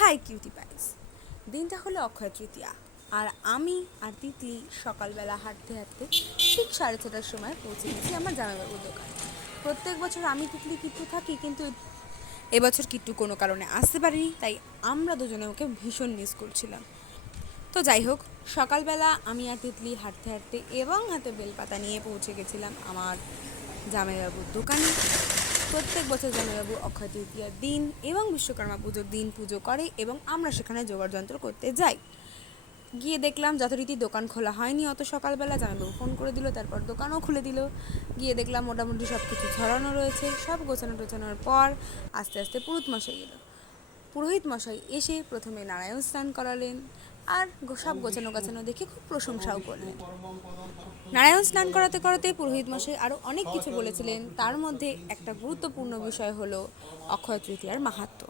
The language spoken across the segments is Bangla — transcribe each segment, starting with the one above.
হাই কিউটি পাইস। দিনটা হলো অক্ষয় তৃতীয়া, আর আমি আর তিতলি সকালবেলা হাঁটতে হাঁটতে ঠিক 6:30টার সময় পৌঁছে গেছি আমার জামাইবাবুর দোকানে। প্রত্যেক বছর আমি তিতলি কিট্টু থাকি, কিন্তু এবছর কিট্টু কোনো কারণে আসতে পারিনি, তাই আমরা দুজনে ওকে ভীষণ মিস করছিলাম। তো যাই হোক, সকালবেলা আমি আর তিতলি হাঁটতে হাঁটতে এবং হাতে বেলপাতা নিয়ে পৌঁছে গেছিলাম আমার জামাইবাবুর দোকানে। প্রত্যেক বছর জামাইবাবু অক্ষয় তৃতীয়ার দিন এবং বিশ্বকর্মা পুজোর দিন পুজো করে এবং আমরা সেখানে জোগাড় যন্ত্র করতে যাই। গিয়ে দেখলাম যথারীতি দোকান খোলা হয়নি অত সকালবেলা। জামাইবাবু ফোন করে দিল, তারপর দোকানও খুলে দিল। গিয়ে দেখলাম মোটামুটি সব কিছু ছড়ানো রয়েছে। সব গোছানো টোছানোর পর আস্তে আস্তে পুরোহিত মশাই এলো। পুরোহিত মশাই এসে প্রথমে নারায়ণ স্নান করালেন, আর সব গোছানো দেখে খুব প্রশংসাও করলেন। নারায়ণ স্নান করাতে করাতে পুরোহিত মশাই আরও অনেক কিছু বলেছিলেন। তার মধ্যে একটা গুরুত্বপূর্ণ বিষয় হলো অক্ষয় তৃতীয়ার মাহাত্ম্য।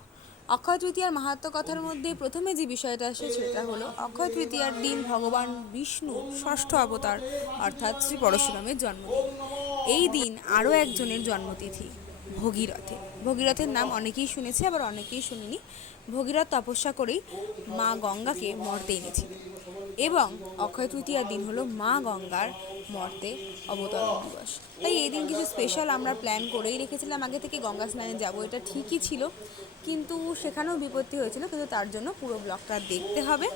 অক্ষয় তৃতীয়ার মাহাত্ম্য কথার মধ্যে প্রথমে যে বিষয়টা আসে সেটা হলো অক্ষয় তৃতীয়ার দিন ভগবান বিষ্ণুর ষষ্ঠ অবতার অর্থাৎ শ্রী পরশুরামের জন্মদিন। এই দিন আরও একজনের জন্মতিথি, ভগীরথে। ভগীরথের নাম অনেকেই শুনেছে, আবার অনেকেই শুনিনি। ভগীরথ তপস্যা করেই মা গঙ্গাকে মর্তে এনেছিলেন, এবং অক্ষয় তৃতীয়ার দিন হলো মা গঙ্গার মর্তে অবতরণ দিবস। তাই এই দিন কিছু স্পেশাল আমরা প্ল্যান করেই রেখেছিলাম আগে থেকে। গঙ্গা স্নানে যাবো এটা ঠিকই ছিল, কিন্তু সেখানেও বিপত্তি হয়েছিল। কিন্তু তার জন্য পুরো ব্লগটা দেখতে হবে,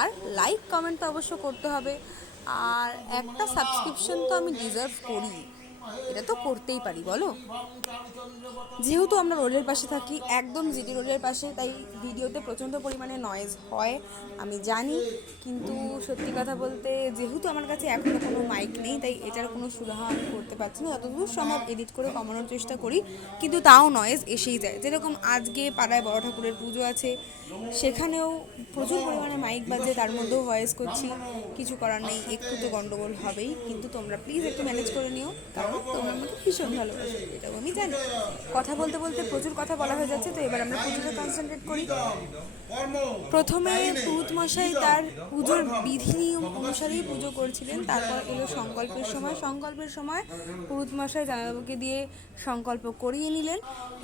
আর লাইক কমেন্ট তো অবশ্য করতে হবে। আর একটা সাবস্ক্রিপশন তো আমি ডিজার্ভ করি, এটা তো করতেই পারি বলো। যেহেতু আমরা রোডের পাশে থাকি, একদম জিটি রোডের পাশে, তাই ভিডিওতে প্রচণ্ড পরিমাণে নয়েজ হয় আমি জানি। কিন্তু সত্যি কথা বলতে, যেহেতু আমার কাছে এখনও কোনো মাইক নেই, তাই এটার কোনো সুরাহা আমি করতে পারছি না। যতদূর সম্ভব এডিট করে কমানোর চেষ্টা করি, কিন্তু তাও নয়েজ এসেই যায়। যেরকম আজকে পাড়ায় বড় ঠাকুরের পুজো আছে, সেখানেও প্রচুর পরিমাণে মাইক বাজে, তার মধ্যেও ভয়েস করছি। কিছু করার নেই, একটু তো গন্ডগোল হবেই। কিন্তু তোমরা প্লিজ একটু ম্যানেজ করে নিও, কারণ তোমরা আমাকে ভীষণ ভালোবাসো, এটাও আমি জানি। কথা বলতে বলতে প্রচুর কথা বলা হয়ে যাচ্ছে, তো এবার আমরা পুজোতে কনসেন্ট্রেট করি। প্রথমে পুরোহিত মশাই তার পুজোর বিধি নিয়ম অনুসারেই পুজো করছিলেন। তারপর এলো সংকল্পের সময়। সংকল্পের সময় পুরোহিত মশাই জামাইবাবুকে দিয়ে সংকল্প করিয়ে নিলেন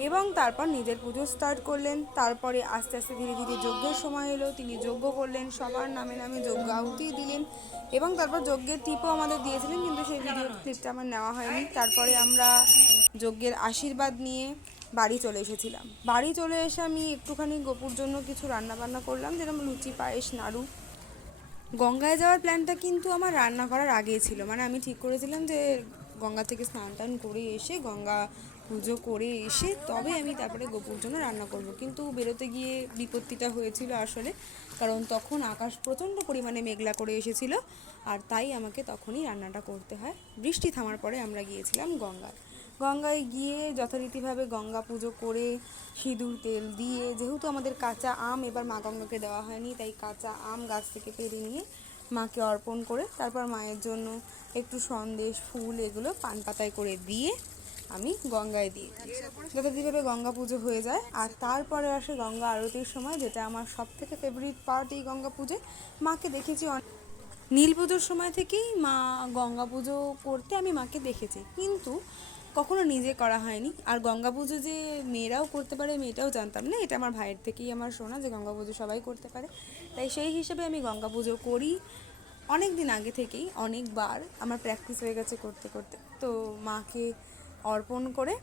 এবং তারপর নিজের পুজো স্টার্ট করলেন। তারপরে আস্তে আস্তে ধীরে ধীরে যজ্ঞের সময় এলো, তিনি যজ্ঞ করলেন, সবার নামে নামে যজ্ঞ আহুতি দিলেন এবং তারপর যজ্ঞের টিপও আমাদের দিয়েছিলেন, কিন্তু সেই ভিডিও ক্লিপটা আমার নেওয়া হয়নি। তারপরে আমরা যজ্ঞের আশীর্বাদ নিয়ে বাড়ি চলে এসেছিলাম। বাড়ি চলে এসে আমি একটুখানি গোপুর জন্য কিছু রান্নাবান্না করলাম, যেরকম লুচি, পায়েস, নাড়ু। গঙ্গায় যাওয়ার প্ল্যানটা কিন্তু আমার রান্না করার আগেই ছিল। মানে আমি ঠিক করেছিলাম যে গঙ্গা থেকে স্নান টান করে এসে, গঙ্গা পুজো করে এসে তবে আমি তারপরে গোপুর জন্য রান্না করব। কিন্তু বেরোতে গিয়ে বিপত্তিটা হয়েছিল আসলে, কারণ তখন আকাশ প্রচণ্ড পরিমাণে মেঘলা করে এসেছিল, আর তাই আমাকে তখনই রান্নাটা করতে হয়। বৃষ্টি থামার পরে আমরা গিয়েছিলাম গঙ্গায়। গঙ্গায় গিয়ে যথারীতিভাবে গঙ্গা পুজো করে সিঁদুর তেল দিয়ে, যেহেতু আমাদের কাঁচা আম এবার মা গঙ্গাকে দেওয়া হয়নি, তাই কাঁচা আম গাছ থেকে পেড়ে নিয়ে মাকে অর্পণ করে তারপর মায়ের জন্য একটু সন্দেশ, ফুল, এগুলো পান পাতায় করে দিয়ে আমি গঙ্গায় দিয়ে দিই। যথারীতিভাবে গঙ্গা পুজো হয়ে যায়, আর তারপরে আসে গঙ্গা আরতির সময়, যেটা আমার সব থেকে ফেভারিট পার্ট এই গঙ্গা পুজোয়। মাকে দেখেছি নীল পুজোর সময় থেকেই মা গঙ্গা পুজো করতে আমি মাকে দেখেছি, কিন্তু কখনো নিজে করা হয়নি। আর গঙ্গা পুজো যে মেয়েরাও করতে পারে আমি এটাও জানতাম না। এটা আমার ভাইয়ের থেকেই আমার শোনা যে গঙ্গা পুজো সবাই করতে পারে, তাই সেই হিসেবে আমি গঙ্গা পুজো করি অনেক দিন আগে থেকেই। অনেকবার আমার প্র্যাকটিস হয়ে গেছে করতে করতে। তো মাকে অর্পণ করে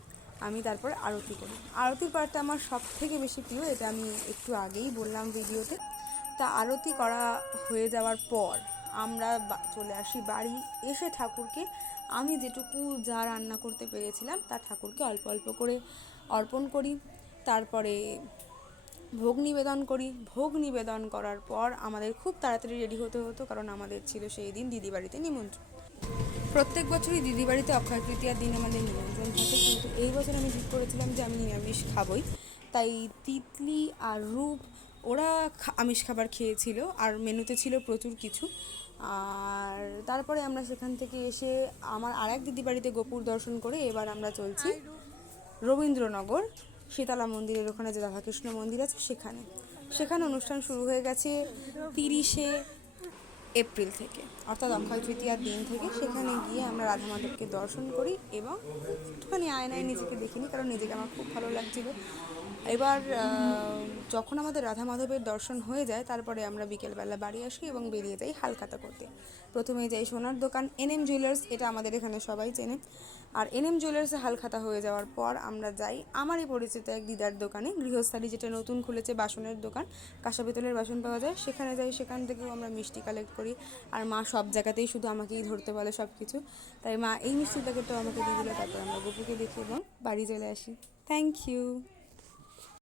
আমি তারপর আরতি করি। আরতির পার্টটা আমার সব থেকে বেশি প্রিয়, এটা আমি একটু আগেই বললাম ভিডিওতে। তা আরতি করা হয়ে যাওয়ার পর আমরা চলে আসি বাড়ি। এসে ঠাকুরকে আমি যেটুকু যা রান্না করতে পেরেছিলাম তা ঠাকুরকে অল্প অল্প করে অর্পণ করি। তারপরে ভোগ নিবেদন করি। ভোগ নিবেদন করার পর আমাদের খুব তাড়াতাড়ি রেডি হতে হতো, কারণ আমাদের ছিল সেই দিন দিদি বাড়িতে নিমন্ত্রণ। প্রত্যেক বছরই দিদি বাড়িতে অক্ষয় তৃতীয়ার দিন আমাদের নিমন্ত্রণ থাকে, কিন্তু এই বছর আমি ঠিক করেছিলাম যে আমি নিরামিষ খাবই। তাই তিতলি আর রূপ ওরা আমিষ খাবার খেয়েছিল, আর মেনুতে ছিল প্রচুর কিছু। আর তারপরে আমরা সেখান থেকে এসে আমার আরেক দিদি বাড়িতে গোপুর দর্শন করে এবার আমরা চলছি রবীন্দ্রনগর শীতলা মন্দিরের ওখানে যে রাধাকৃষ্ণ মন্দির আছে সেখানে। সেখানে অনুষ্ঠান শুরু হয়ে গেছে 30শে এপ্রিল থেকে, অর্থাৎ অক্ষয় তৃতীয়ার দিন থেকে। সেখানে গিয়ে আমরা রাধা মাধবকে দর্শন করি এবং একটুখানি আয়নায় নিজেকে দেখিনি, কারণ নিজেকে আমার খুব ভালো লাগছিল। এবার যখন আমাদের রাধা মাধবের দর্শন হয়ে যায় তারপরে আমরা বিকেলবেলা বাড়ি আসি এবং বেরিয়ে যাই হালখাতা করতে। প্রথমে যাই সোনার দোকান এনএম জুয়েলার্স, এটা আমাদের এখানে সবাই চেনে। আর এনএম জুয়েলার্সে হালখাতা হয়ে যাওয়ার পর আমরা যাই আমারই পরিচিত এক দিদার দোকানে, গৃহস্থালী, যেটা নতুন খুলেছে, বাসনের দোকান, কাঁসা পিতলের বাসন পাওয়া যায়, সেখানে যাই। সেখান থেকেও আমরা মিষ্টি কালেক্ট করি। আর মা সব জায়গাতেই শুধু আমাকেই ধরতে বলে সব কিছু, তাই মা এই মিষ্টির প্যাকেটটাও আমাকে দিয়ে দিল। তারপর আমরা গপুকে দেখি এবং বাড়ি চলে আসি। Thank you.